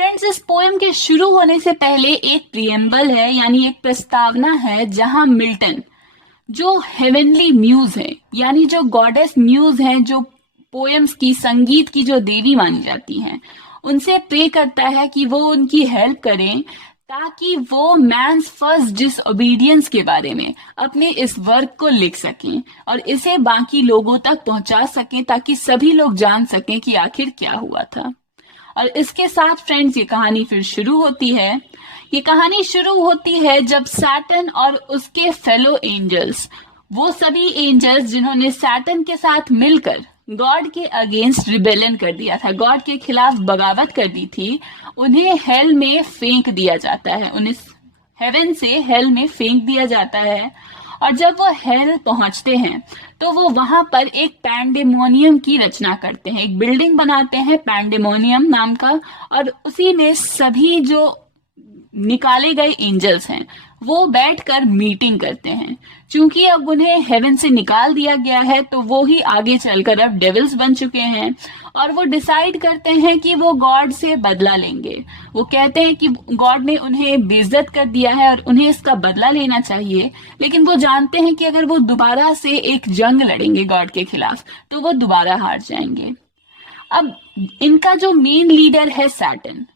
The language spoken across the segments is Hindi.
फ्रेंड्स, इस पोएम के शुरू होने से पहले एक प्रियम्बल है, यानी एक प्रस्तावना है, जहां मिल्टन जो हेवनली म्यूज है, यानी जो गॉडेस म्यूज हैं, जो पोएम्स की, संगीत की जो देवी मानी जाती हैं, उनसे प्रे करता है कि वो उनकी हेल्प करें ताकि वो मैन्स फर्स्ट डिसओबीडियंस के बारे में अपने इस वर्क को लिख सकें और इसे बाकी लोगों तक पहुंचा सकें, ताकि सभी लोग जान सकें कि आखिर क्या हुआ था। और इसके साथ फ्रेंड्स ये कहानी फिर शुरू होती है। ये कहानी शुरू होती है जब सैटर्न और उसके फेलो एंजल्स, वो सभी एंजल्स जिन्होंने सैटर्न के साथ मिलकर गॉड के अगेंस्ट रिबेलियन कर दिया था, गॉड के खिलाफ बगावत कर दी थी, उन्हें हेल में फेंक दिया जाता है, उन्हें हेवन से हेल में फेंक दिया जाता है। और जब वो हेल पहुंचते हैं तो वो वहां पर एक पैंडेमोनियम की रचना करते हैं, एक बिल्डिंग बनाते हैं पैंडेमोनियम नाम का, और उसी में सभी जो निकाले गए एंजल्स हैं वो बैठकर मीटिंग करते हैं। क्योंकि अब उन्हें हेवन से निकाल दिया गया है तो वो ही आगे चलकर अब डेविल्स बन चुके हैं, और वो डिसाइड करते हैं कि वो गॉड से बदला लेंगे। वो कहते हैं कि गॉड ने उन्हें बेइज्जत कर दिया है और उन्हें इसका बदला लेना चाहिए, लेकिन वो जानते हैं कि अगर वो दोबारा से एक जंग लड़ेंगे गॉड के खिलाफ तो वो दोबारा हार जाएंगे। अब इनका जो मेन लीडर है सैटर्न,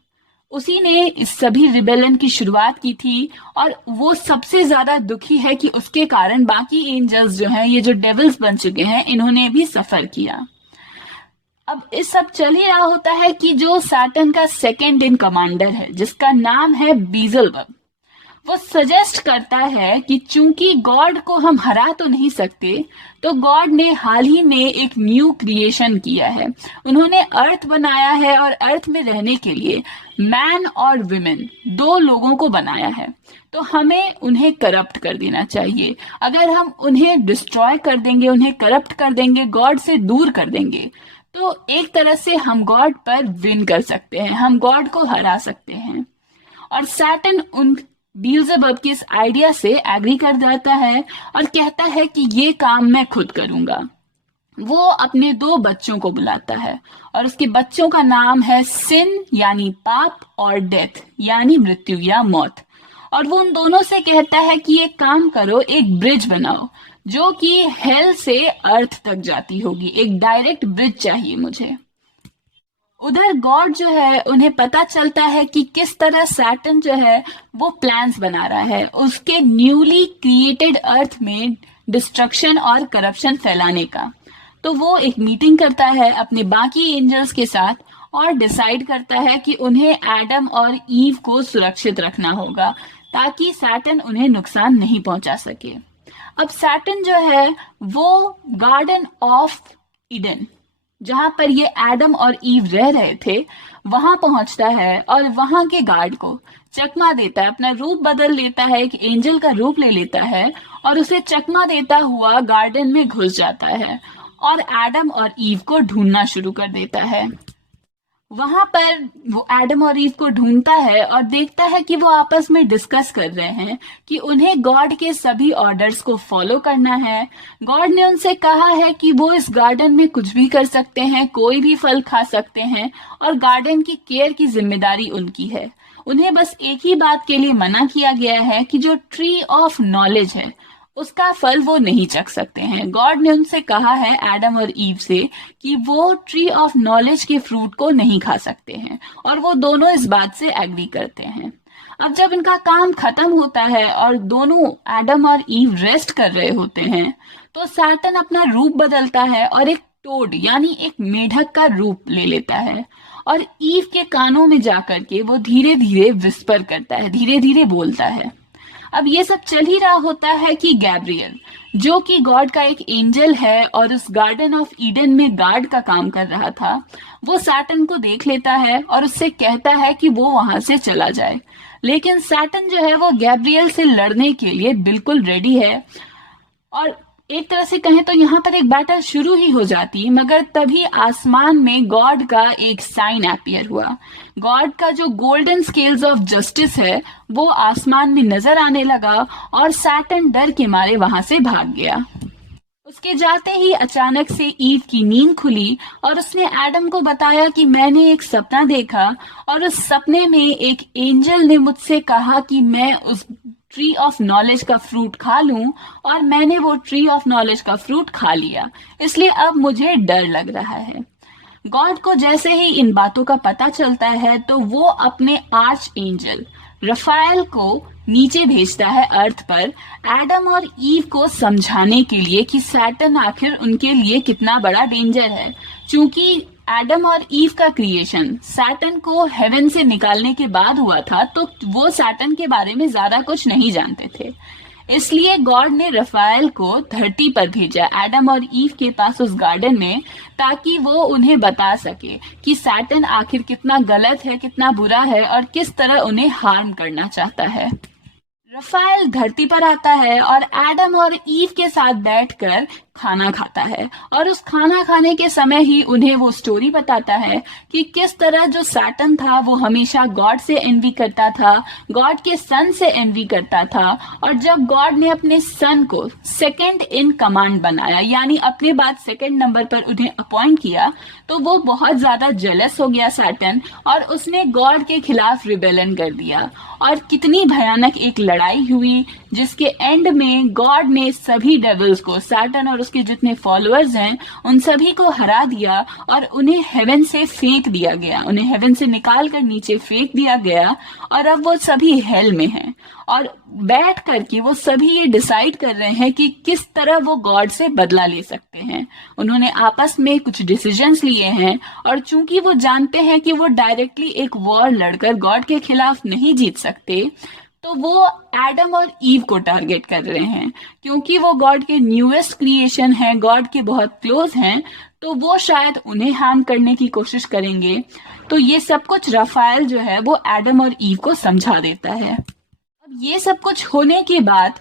उसी ने इस सभी रिबेलियन की शुरुआत की थी, और वो सबसे ज्यादा दुखी है कि उसके कारण बाकी एंजल्स जो हैं, ये जो डेविल्स बन चुके हैं, इन्होंने भी सफर किया। अब इस सब चल ही रहा होता है कि जो सैटर्न का सेकंड इन कमांडर है, जिसका नाम है बीजलबब, वो सजेस्ट करता है कि चूंकि गॉड को हम हरा तो नहीं सकते, तो गॉड ने हाल ही में एक न्यू क्रिएशन किया है। उन्होंने अर्थ बनाया है और अर्थ में रहने के लिए मैन और विमेन दो लोगों को बनाया है, तो हमें उन्हें करप्ट कर देना चाहिए। अगर हम उन्हें डिस्ट्रॉय कर देंगे, उन्हें करप्ट कर देंगे, गॉड से दूर कर देंगे, तो एक तरह से हम गॉड पर विन कर सकते हैं, हम गॉड को हरा सकते हैं। और सैटर्न उन बील्ज़ेबब के इस आइडिया से एग्री कर जाता है और कहता है कि ये काम मैं खुद करूंगा। वो अपने दो बच्चों को बुलाता है और उसके बच्चों का नाम है सिन यानी पाप और डेथ यानी मृत्यु या मौत। और वो उन दोनों से कहता है कि एक काम करो, एक ब्रिज बनाओ जो कि हेल से अर्थ तक जाती होगी, एक डायरेक्ट ब्रिज चाहिए मुझे। उधर गॉड जो है, उन्हें पता चलता है कि किस तरह सैटर्न जो है वो प्लान्स बना रहा है उसके न्यूली क्रिएटेड अर्थ में डिस्ट्रक्शन और करप्शन फैलाने का। तो वो एक मीटिंग करता है अपने बाकी एंजल्स के साथ और डिसाइड करता है कि उन्हें एडम और ईव को सुरक्षित रखना होगा ताकि सैटर्न उन्हें नुकसान नहीं पहुंचा सके। अब सैटर्न जो है वो गार्डन ऑफ ईडन, जहां पर ये एडम और ईव रह रहे थे, वहां पहुंचता है और वहां के गार्ड को चकमा देता है, अपना रूप बदल लेता है, एक एंजल का रूप ले लेता है और उसे चकमा देता हुआ गार्डन में घुस जाता है और एडम और ईव को ढूंढना शुरू कर देता है। वहां पर वो एडम और ईव को ढूंढता है और देखता है कि वो आपस में डिस्कस कर रहे हैं कि उन्हें गॉड के सभी ऑर्डर्स को फॉलो करना है। गॉड ने उनसे कहा है कि वो इस गार्डन में कुछ भी कर सकते हैं, कोई भी फल खा सकते हैं और गार्डन की केयर की जिम्मेदारी उनकी है। उन्हें बस एक ही बात के लिए मना किया गया है कि जो ट्री ऑफ नॉलेज है उसका फल वो नहीं चख सकते हैं। गॉड ने उनसे कहा है एडम और ईव से कि वो ट्री ऑफ नॉलेज के फ्रूट को नहीं खा सकते हैं और वो दोनों इस बात से एग्री करते हैं। अब जब इनका काम खत्म होता है और दोनों एडम और ईव रेस्ट कर रहे होते हैं तो सैटर्न अपना रूप बदलता है और एक टोड यानी एक मेढक का रूप ले लेता है और ईव के कानों में जाकर के वो धीरे धीरे विस्पर करता है, धीरे धीरे बोलता है। अब ये सब चल ही रहा होता है कि गैब्रियल, जो कि गॉड का एक एंजल है और उस गार्डन ऑफ ईडन में गार्ड का काम कर रहा था, वो सैटर्न को देख लेता है और उससे कहता है कि वो वहां से चला जाए। लेकिन सैटर्न जो है वो गैब्रियल से लड़ने के लिए बिल्कुल रेडी है और एक तरह से कहें तो यहाँ पर एक बैटल शुरू ही हो जाती, मगर तभी आसमान में गॉड का एक साइन अपीयर हुआ। गॉड का जो गोल्डन स्केल्स ऑफ जस्टिस है वो आसमान में नजर आने लगा और सैटर्न डर के मारे वहां से भाग गया। उसके जाते ही अचानक से ईव की नींद खुली और उसने एडम को बताया कि मैंने एक सपना देखा और उस सपने में एक एंजल ने मुझसे कहा कि मैं उस ट्री ऑफ नॉलेज का फ्रूट खा लूं, और मैंने वो ट्री ऑफ नॉलेज का फ्रूट खा लिया, इसलिए अब मुझे डर लग रहा है। गॉड को जैसे ही इन बातों का पता चलता है तो वो अपने आर्च एंजल रफाएल को नीचे भेजता है अर्थ पर, एडम और ईव को समझाने के लिए कि सैटर्न आखिर उनके लिए कितना बड़ा डेंजर है। क्योंकि एडम और ईव का क्रिएशन सैटर्न को हेवन से निकालने के बाद हुआ था, तो वो सैटर्न के बारे में ज्यादा कुछ नहीं जानते थे। इसलिए गॉड ने रफाएल को धरती पर भेजा एडम और ईव के पास उस गार्डन में, ताकि वो उन्हें बता सके कि सैटर्न आखिर कितना गलत है, कितना बुरा है और किस तरह उन्हें हार्म करना चाहता है। रफाएल धरती पर आता है और एडम और ईव के साथ बैठकर खाना खाता है, और उस खाना खाने के समय ही उन्हें वो स्टोरी बताता है कि किस तरह जो सैटर्न था वो हमेशा गॉड से एनवी करता था, गॉड के सन से एनवी करता था, और जब गॉड ने अपने सन को सेकंड इन कमांड बनाया, यानी अपने बाद सेकंड नंबर पर उन्हें अपॉइंट किया, तो वो बहुत ज्यादा जेलस हो गया सैटर्न, और उसने गॉड के खिलाफ रिबेलन कर दिया। और कितनी भयानक एक लड़ाई हुई, जिसके एंड में गॉड ने सभी डेविल्स को, सैटर्न और उसके जितने फॉलोअर्स हैं उन सभी को हरा दिया और उन्हें हेवन से फेंक दिया गया, उन्हें हेवन से निकाल कर नीचे फेंक दिया गया, और अब वो सभी हेल में हैं और बैठ करके वो सभी ये डिसाइड कर रहे हैं कि किस तरह वो गॉड से बदला ले सकते हैं। उन्होंने आपस में कुछ डिसीजंस लिए हैं, और चूंकि वो जानते हैं कि वो डायरेक्टली एक वॉर लड़कर गॉड के खिलाफ नहीं जीत सकते, तो वो एडम और ईव को टारगेट कर रहे हैं। क्योंकि वो गॉड के न्यूएस्ट क्रिएशन हैं, गॉड के बहुत क्लोज हैं, तो वो शायद उन्हें हार्म करने की कोशिश करेंगे। तो ये सब कुछ रफाएल जो है वो एडम और ईव को समझा देता है। अब ये सब कुछ होने के बाद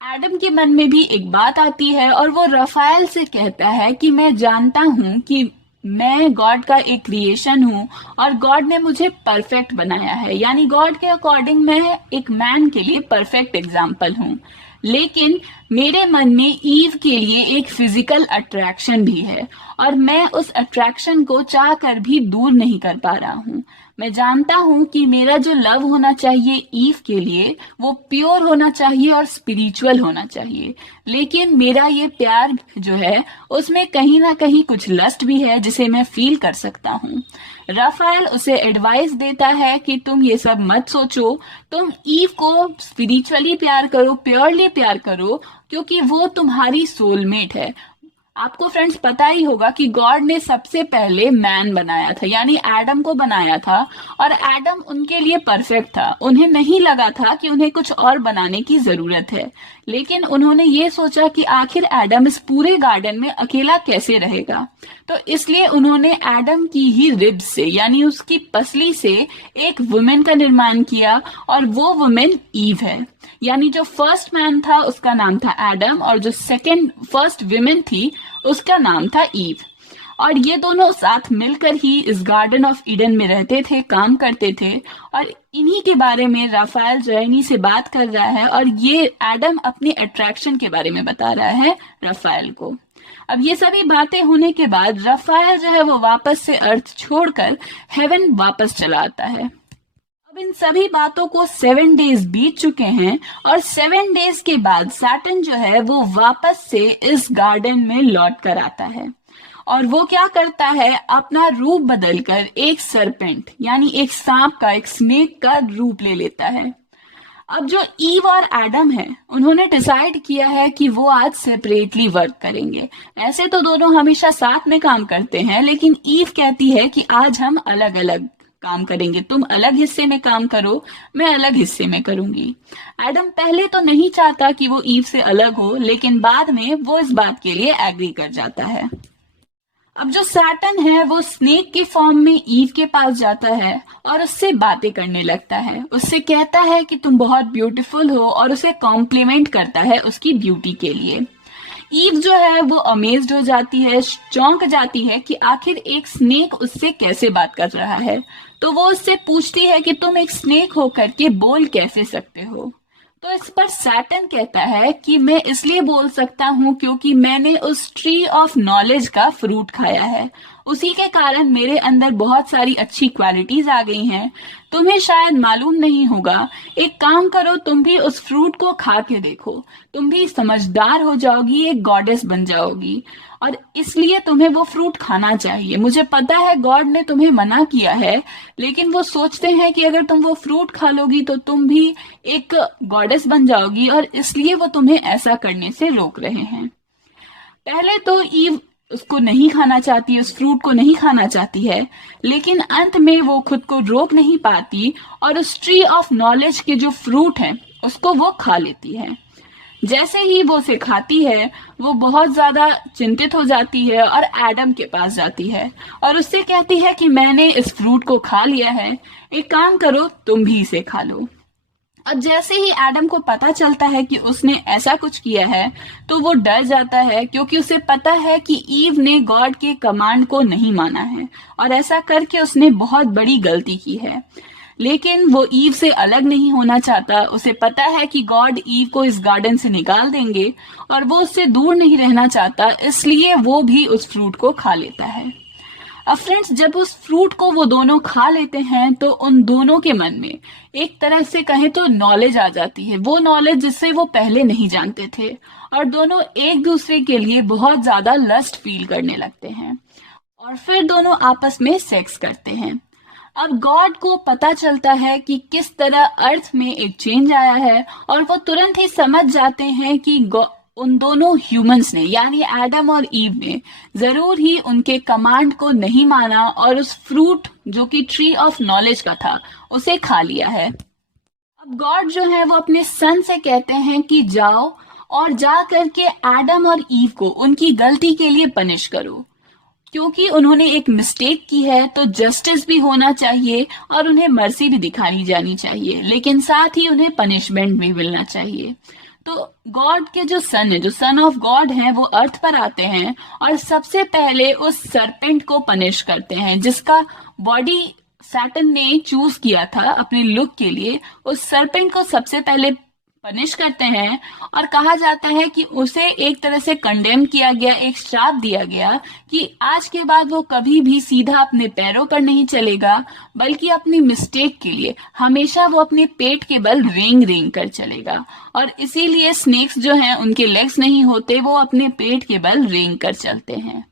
एडम के मन में भी एक बात आती है, और वो रफाएल से कहता है कि मैं जानता हूं कि मैं गॉड का एक क्रिएशन हूँ और गॉड ने मुझे परफेक्ट बनाया है, यानी गॉड के अकॉर्डिंग मैं एक मैन के लिए परफेक्ट एग्जाम्पल हूँ। लेकिन मेरे मन में ईव के लिए एक फिजिकल अट्रैक्शन भी है, और मैं उस अट्रैक्शन को चाह कर भी दूर नहीं कर पा रहा हूँ। मैं जानता हूँ कि मेरा जो लव होना चाहिए ईव के लिए वो प्योर होना चाहिए और स्पिरिचुअल होना चाहिए, लेकिन मेरा ये प्यार जो है उसमें कहीं ना कहीं कुछ लस्ट भी है जिसे मैं फील कर सकता हूँ। राफेल उसे एडवाइस देता है कि तुम ये सब मत सोचो, तुम ईव को स्पिरिचुअली प्यार करो, प्योरली प्यार करो, क्योंकि वो तुम्हारी सोलमेट है। आपको फ्रेंड्स पता ही होगा कि गॉड ने सबसे पहले मैन बनाया था, यानी एडम को बनाया था, और एडम उनके लिए परफेक्ट था। उन्हें नहीं लगा था कि उन्हें कुछ और बनाने की जरूरत है, लेकिन उन्होंने ये सोचा कि आखिर एडम इस पूरे गार्डन में अकेला कैसे रहेगा, तो इसलिए उन्होंने एडम की ही रिब्स से, यानी उसकी पसली से एक वुमेन का निर्माण किया, और वो वुमेन ईव है। यानी जो फर्स्ट मैन था उसका नाम था एडम, और जो फर्स्ट विमेन थी उसका नाम था ईव। और ये दोनों साथ मिलकर ही इस गार्डन ऑफ ईडन में रहते थे, काम करते थे, और इन्हीं के बारे में राफेल जर्नी से बात कर रहा है, और ये एडम अपने अट्रैक्शन के बारे में बता रहा है राफेल को। अब ये सभी बातें होने के बाद राफेल जो है वो वापस से अर्थ छोड़कर हेवन वापस चला आता है। अब इन सभी बातों को 7 डेज बीत चुके हैं, और 7 डेज के बाद सैटर्न जो है वो वापस से इस गार्डन में लौट कर आता है, और वो क्या करता है, अपना रूप बदलकर एक सरपेंट यानी एक सांप का, एक स्नेक का रूप ले लेता है। अब जो ईव और एडम है उन्होंने डिसाइड किया है कि वो आज सेपरेटली वर्क करेंगे। ऐसे तो दोनों हमेशा साथ में काम करते हैं, लेकिन ईव कहती है कि आज हम अलग अलग काम करेंगे, तुम अलग हिस्से में काम करो, मैं अलग हिस्से में करूंगी। एडम पहले तो नहीं चाहता कि वो ईव से अलग हो, लेकिन बाद में वो इस बात के लिए एग्री कर जाता है। अब जो सैटर्न है वो स्नेक के फॉर्म में ईव के पास जाता है और उससे बातें करने लगता है, उससे कहता है कि तुम बहुत ब्यूटीफुल हो, और उसे कॉम्प्लीमेंट करता है उसकी ब्यूटी के लिए। ईव जो है वो अमेज्ड हो जाती है, चौंक जाती है कि आखिर एक स्नेक उससे कैसे बात कर रहा है। तो वो उससे पूछती है कि तुम एक स्नेक होकर के बोल कैसे सकते हो। तो इस पर सैटर्न कहता है कि मैं इसलिए बोल सकता हूँ क्योंकि मैंने उस ट्री ऑफ नॉलेज का फ्रूट खाया है, उसी के कारण मेरे अंदर बहुत सारी अच्छी क्वालिटीज आ गई हैं। तुम्हें शायद मालूम नहीं होगा, एक काम करो, तुम भी उस फ्रूट को खा के देखो, तुम भी समझदार हो जाओगी, एक गॉडेस बन जाओगी, और इसलिए तुम्हें वो फ्रूट खाना चाहिए। मुझे पता है गॉड ने तुम्हें मना किया है, लेकिन वो सोचते हैं कि अगर तुम वो फ्रूट खा लोगी तो तुम भी एक गॉडेस बन जाओगी, और इसलिए वो तुम्हें ऐसा करने से रोक रहे हैं। पहले तो ईव उसको नहीं खाना चाहती, उस फ्रूट को नहीं खाना चाहती है, लेकिन अंत में वो खुद को रोक नहीं पाती और उस ट्री ऑफ नॉलेज के जो फ्रूट है उसको वो खा लेती है। जैसे ही वो उसे खाती है, वो बहुत ज्यादा चिंतित हो जाती है और एडम के पास जाती है और उससे कहती है कि मैंने इस फ्रूट को खा लिया है, एक काम करो, तुम भी इसे खा लो। अब जैसे ही एडम को पता चलता है कि उसने ऐसा कुछ किया है, तो वो डर जाता है, क्योंकि उसे पता है कि ईव ने गॉड के कमांड को नहीं माना है और ऐसा करके उसने बहुत बड़ी गलती की है। लेकिन वो ईव से अलग नहीं होना चाहता। उसे पता है कि गॉड ईव को इस गार्डन से निकाल देंगे और वो उससे दूर नहीं रहना चाहता, इसलिए वो भी उस फ्रूट को खा लेता है। अब फ्रेंड्स, जब उस फ्रूट को वो दोनों खा लेते हैं तो उन दोनों के मन में एक तरह से कहें तो नॉलेज आ जाती है, वो नॉलेज जिससे वो पहले नहीं जानते थे, और दोनों एक दूसरे के लिए बहुत ज्यादा लस्ट फील करने लगते हैं और फिर दोनों आपस में सेक्स करते हैं। अब गॉड को पता चलता है कि किस तरह अर्थ में एक चेंज आया है और वो तुरंत ही समझ जाते हैं कि उन दोनों ह्यूमंस ने, यानी एडम और ईव ने, जरूर ही उनके कमांड को नहीं माना और उस फ्रूट जो कि ट्री ऑफ नॉलेज का था उसे खा लिया है। अब गॉड जो है वो अपने सन से कहते हैं कि जाओ और जा करके एडम और ईव को उनकी गलती के लिए पनिश करो, क्योंकि उन्होंने एक मिस्टेक की है तो जस्टिस भी होना चाहिए और उन्हें मर्सी भी दिखाई जानी चाहिए, लेकिन साथ ही उन्हें पनिशमेंट भी मिलना चाहिए। तो गॉड के जो सन है, जो सन ऑफ गॉड हैं, वो अर्थ पर आते हैं और सबसे पहले उस सरपेंट को पनिश करते हैं जिसका बॉडी सैटर्न ने चूज किया था अपने लुक के लिए। उस सरपेंट को सबसे पहले पनिश करते हैं और कहा जाता है कि उसे एक तरह से कंडेम किया गया, एक श्राप दिया गया कि आज के बाद वो कभी भी सीधा अपने पैरों पर नहीं चलेगा, बल्कि अपनी मिस्टेक के लिए हमेशा वो अपने पेट के बल रेंग रेंग कर चलेगा। और इसीलिए स्नेक्स जो हैं उनके लेग्स नहीं होते, वो अपने पेट के बल रेंग कर चलते हैं।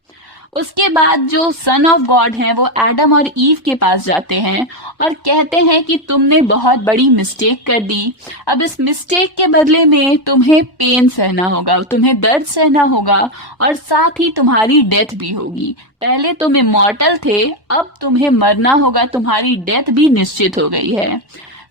उसके बाद जो सन ऑफ गॉड हैं वो एडम और ईव के पास जाते हैं और कहते हैं कि तुमने बहुत बड़ी मिस्टेक कर दी। अब इस मिस्टेक के बदले में तुम्हें पेन सहना होगा, तुम्हें दर्द सहना होगा और साथ ही तुम्हारी डेथ भी होगी। पहले तुम इमॉर्टल थे, अब तुम्हें मरना होगा, तुम्हारी डेथ भी निश्चित हो गई है।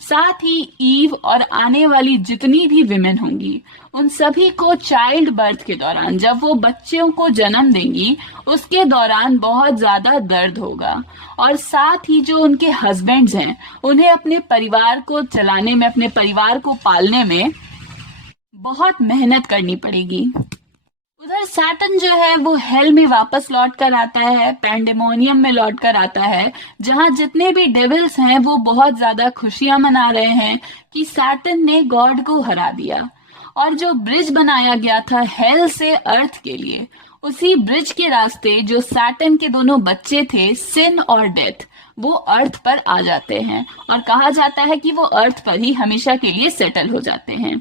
साथ ही ईव और आने वाली जितनी भी विमेन होंगी उन सभी को चाइल्ड बर्थ के दौरान, जब वो बच्चों को जन्म देंगी, उसके दौरान बहुत ज्यादा दर्द होगा और साथ ही जो उनके हस्बैंड्स हैं उन्हें अपने परिवार को चलाने में, अपने परिवार को पालने में बहुत मेहनत करनी पड़ेगी। उधर सैटर्न जो है वो हेल में वापस लौट कर आता है, पैंडेमोनियम में लौट कर आता है, जहां जितने भी डेविल्स हैं वो बहुत ज्यादा खुशियां मना रहे हैं कि सैटर्न ने गॉड को हरा दिया। और जो ब्रिज बनाया गया था हेल से अर्थ के लिए, उसी ब्रिज के रास्ते जो सैटर्न के दोनों बच्चे थे, सिन और डेथ, वो अर्थ पर आ जाते हैं और कहा जाता है कि वो अर्थ पर ही हमेशा के लिए सेटल हो जाते हैं।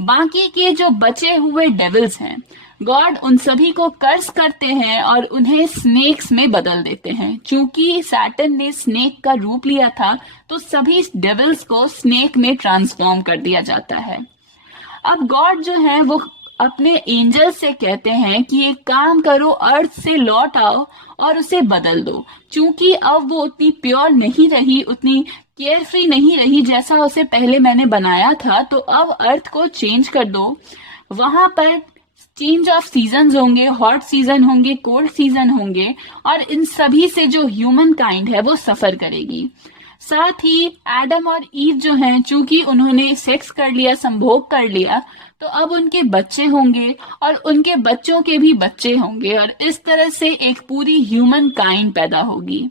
बाकी के जो बचे हुए डेविल्स हैं, गॉड उन सभी को कर्स करते हैं और उन्हें स्नेक्स में बदल देते हैं। क्योंकि सैटर्न ने स्नेक का रूप लिया था तो सभी डेविल्स को स्नेक में ट्रांसफॉर्म कर दिया जाता है। अब गॉड जो है वो अपने एंजल से कहते हैं कि एक काम करो, अर्थ से लौट आओ और उसे बदल दो, क्योंकि अब वो उतनी प्योर नहीं रही, उतनी केयर फ्री नहीं रही जैसा उसे पहले मैंने बनाया था। तो अब अर्थ को चेंज कर दो, वहां पर चेंज ऑफ सीजन होंगे, हॉट सीजन होंगे, कोल्ड सीजन होंगे और इन सभी से जो ह्यूमन काइंड है वो सफर करेगी। साथ ही एडम और ईव जो हैं, चूंकि उन्होंने सेक्स कर लिया, संभोग कर लिया, तो अब उनके बच्चे होंगे और उनके बच्चों के भी बच्चे होंगे और इस तरह से एक पूरी ह्यूमन काइंड पैदा होगी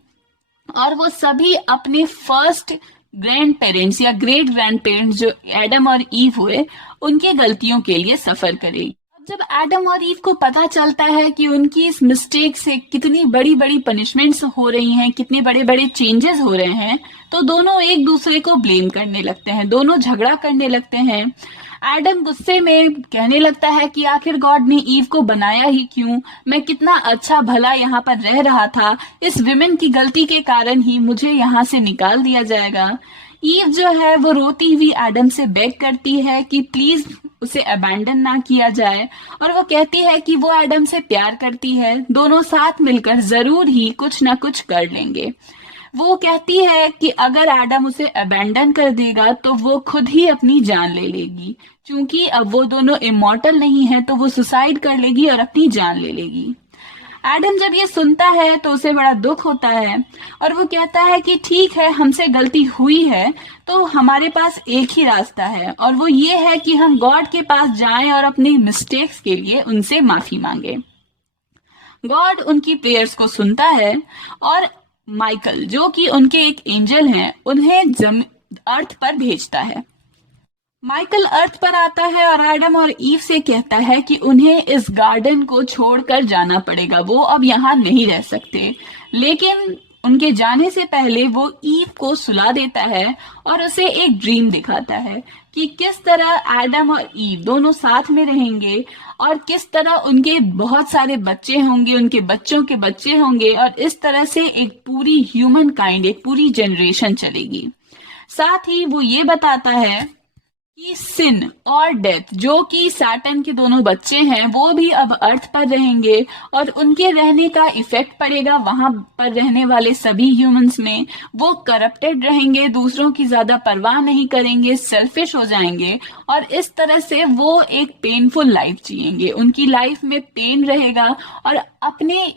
और वो सभी अपने फर्स्ट ग्रैंड पेरेंट्स या ग्रेट ग्रैंड पेरेंट्स जो एडम और ईव हुए उनके गलतियों के लिए सफर करेगी। अब जब एडम और ईव को पता चलता है कि उनकी इस मिस्टेक से कितनी बड़ी बड़ी पनिशमेंट्स हो रही हैं, कितने बड़े बड़े चेंजेस हो रहे हैं, तो दोनों एक दूसरे को ब्लेम करने लगते हैं, दोनों झगड़ा करने लगते हैं। एडम गुस्से में कहने लगता है कि आखिर गॉड ने ईव को बनाया ही क्यों, मैं कितना अच्छा भला यहाँ पर रह रहा था, इस विमेन की गलती के कारण ही मुझे यहाँ से निकाल दिया जाएगा। ईव जो है वो रोती हुई एडम से बेग करती है कि प्लीज उसे अबैंडन ना किया जाए, और वो कहती है कि वो एडम से प्यार करती है, दोनों साथ मिलकर जरूर ही कुछ ना कुछ कर लेंगे। वो कहती है कि अगर एडम उसे अबैंडन कर देगा तो वो खुद ही अपनी जान ले लेगी, क्योंकि अब वो दोनों इमॉर्टल नहीं है तो वो सुसाइड कर लेगी और अपनी जान ले लेगी। एडम जब ये सुनता है तो उसे बड़ा दुख होता है और वो कहता है कि ठीक है, हमसे गलती हुई है तो हमारे पास एक ही रास्ता है, और वो ये है कि हम गॉड के पास जाएं और अपनी मिस्टेक्स के लिए उनसे माफी मांगे। गॉड उनकी प्रेयर्स को सुनता है और माइकल जो कि उनके एक एंजल हैं उन्हें अर्थ पर भेजता है। माइकल अर्थ पर आता है और एडम और ईव से कहता है कि उन्हें इस गार्डन को छोड़कर जाना पड़ेगा, वो अब यहाँ नहीं रह सकते। लेकिन उनके जाने से पहले वो ईव को सुला देता है और उसे एक ड्रीम दिखाता है कि किस तरह एडम और ईव दोनों साथ में रहेंगे और किस तरह उनके बहुत सारे बच्चे होंगे, उनके बच्चों के बच्चे होंगे, और इस तरह से एक पूरी ह्यूमन काइंड, एक पूरी जनरेशन चलेगी। साथ ही वो ये बताता है कि सिन और डेथ जो कि सैटर्न के दोनों बच्चे हैं वो भी अब अर्थ पर रहेंगे और उनके रहने का इफेक्ट पड़ेगा वहां पर रहने वाले सभी ह्यूमंस में। वो करप्टेड रहेंगे, दूसरों की ज्यादा परवाह नहीं करेंगे, सेल्फिश हो जाएंगे और इस तरह से वो एक पेनफुल लाइफ जिएंगे। उनकी लाइफ में पेन रहेगा और अपने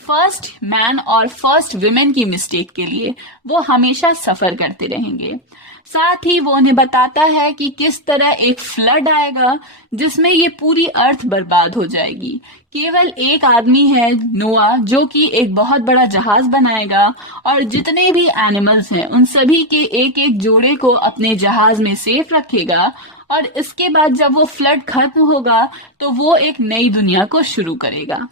फर्स्ट मैन और फर्स्ट विमेन की मिस्टेक के लिए वो हमेशा सफर करते रहेंगे। साथ ही वो उन्हें बताता है कि किस तरह एक फ्लड आएगा जिसमें ये पूरी अर्थ बर्बाद हो जाएगी। केवल एक आदमी है नोआ जो कि एक बहुत बड़ा जहाज बनाएगा और जितने भी एनिमल्स हैं उन सभी के एक एक जोड़े को अपने जहाज में सेफ रखेगा, और इसके बाद जब वो फ्लड खत्म होगा तो वो एक नई दुनिया को शुरू करेगा।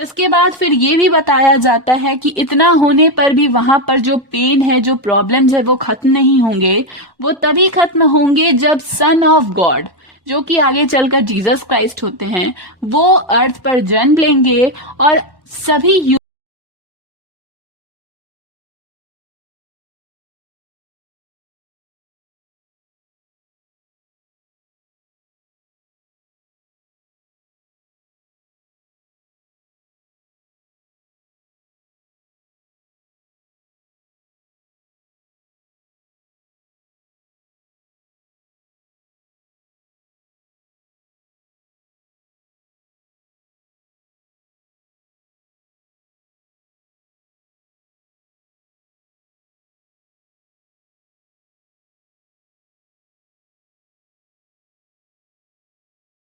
इसके बाद फिर ये भी बताया जाता है कि इतना होने पर भी वहां पर जो पेन है, जो प्रॉब्लम्स है वो खत्म नहीं होंगे। वो तभी खत्म होंगे जब सन ऑफ गॉड जो कि आगे चलकर जीसस क्राइस्ट होते हैं वो अर्थ पर जन्म लेंगे और सभी